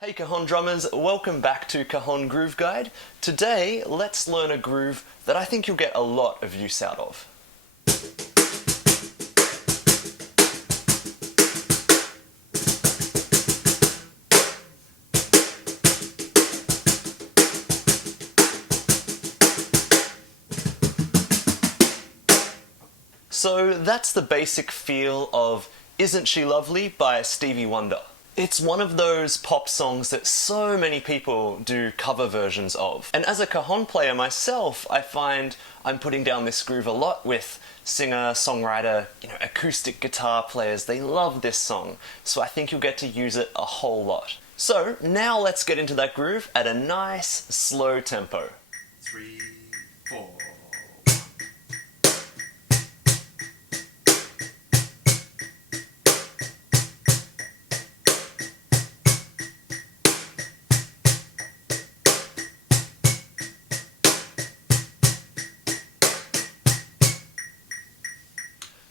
Hey Cajon Drummers, welcome back to Cajon Groove Guide. Today, let's learn a groove that I think you'll get a lot of use out of. So that's the basic feel of Isn't She Lovely by Stevie Wonder. It's one of those pop songs that so many people do cover versions of. And as a cajon player myself, I find I'm putting down this groove a lot with singer, songwriter, acoustic guitar players. They love this song, so I think you'll get to use it a whole lot. So now let's get into that groove at a nice, slow tempo. 3, 4.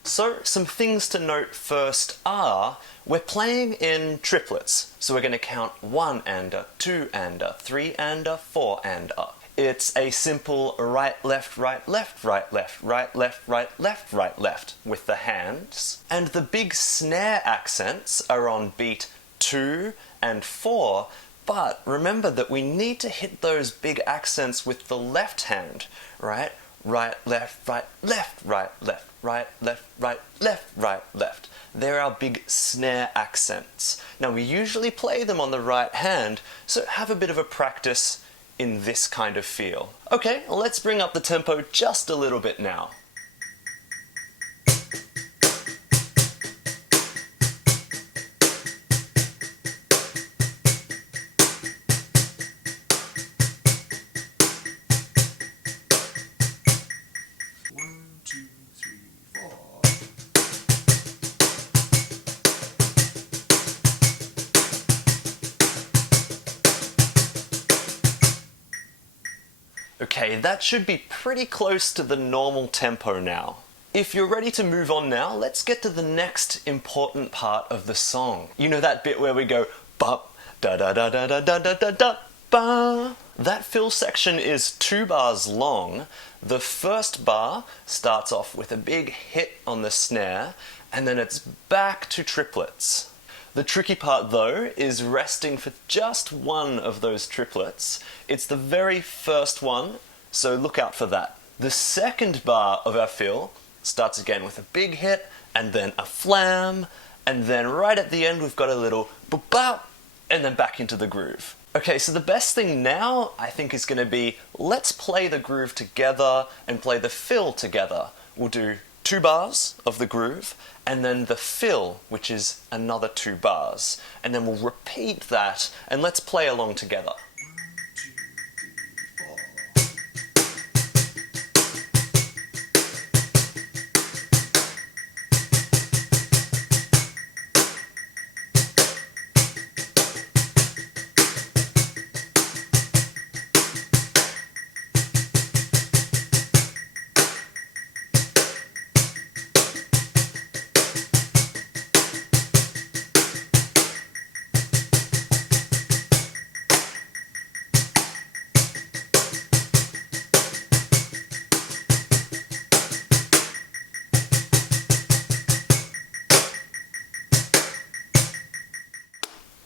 So some things to note first are, we're playing in triplets. So we're going to count 1-ander, 2-ander, 3-ander, 4-ander. It's a simple right, left, right, left, right, left, right, left, right, left, right, left with the hands. And the big snare accents are on beat 2 and 4, but remember that we need to hit those big accents with the left hand, right? Right, left, right, left, right, left, right, left, right, left, right, left. They're our big snare accents. Now we usually play them on the right hand, so have a bit of a practice in this kind of feel. Okay, let's bring up the tempo just a little bit now. Okay, that should be pretty close to the normal tempo now. If you're ready to move on now, let's get to the next important part of the song. You know that bit where we go bop, da da da da da da da da da ba. That fill section is 2 bars long. The first bar starts off with a big hit on the snare, and then it's back to triplets. The tricky part though is resting for just one of those triplets. It's the very first one, so look out for that. The second bar of our fill starts again with a big hit, and then a flam, and then right at the end we've got a little boop-bop, and then back into the groove. Okay, so the best thing now I think is going to be, let's play the groove together and play the fill together. We'll do 2 bars of the groove, and then the fill, which is another 2 bars. And then we'll repeat that, and let's play along together. 1, 2,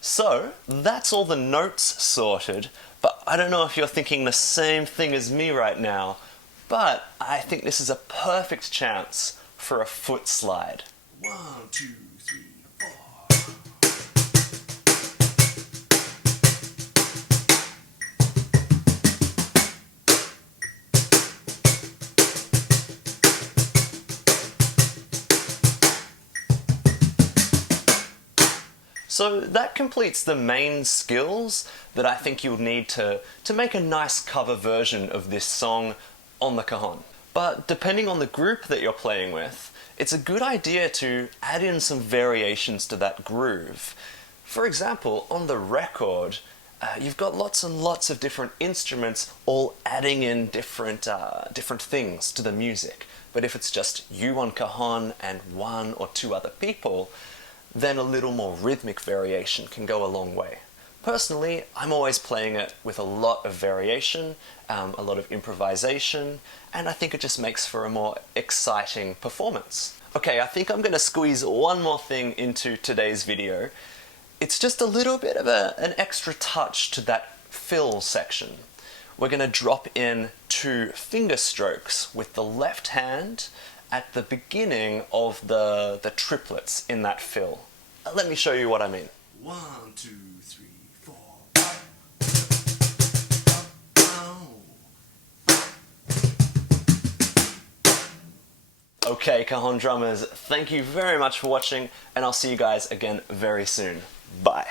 So, that's all the notes sorted, but I don't know if you're thinking the same thing as me right now, but I think this is a perfect chance for a foot slide. 1, 2, 3, 4. So that completes the main skills that I think you'll need to make a nice cover version of this song on the cajon. But depending on the group that you're playing with, it's a good idea to add in some variations to that groove. For example, on the record, you've got lots and lots of different instruments all adding in different things to the music. But if it's just you on cajon and 1 or 2 other people, then a little more rhythmic variation can go a long way. Personally, I'm always playing it with a lot of variation, a lot of improvisation, and I think it just makes for a more exciting performance. Okay, I think I'm going to squeeze one more thing into today's video. It's just a little bit of an extra touch to that fill section. We're going to drop in 2 finger strokes with the left hand at the beginning of the triplets in that fill. Let me show you what I mean. 1, 2, 3, 4. Okay, Cajon Drummers, thank you very much for watching, and I'll see you guys again very soon. Bye.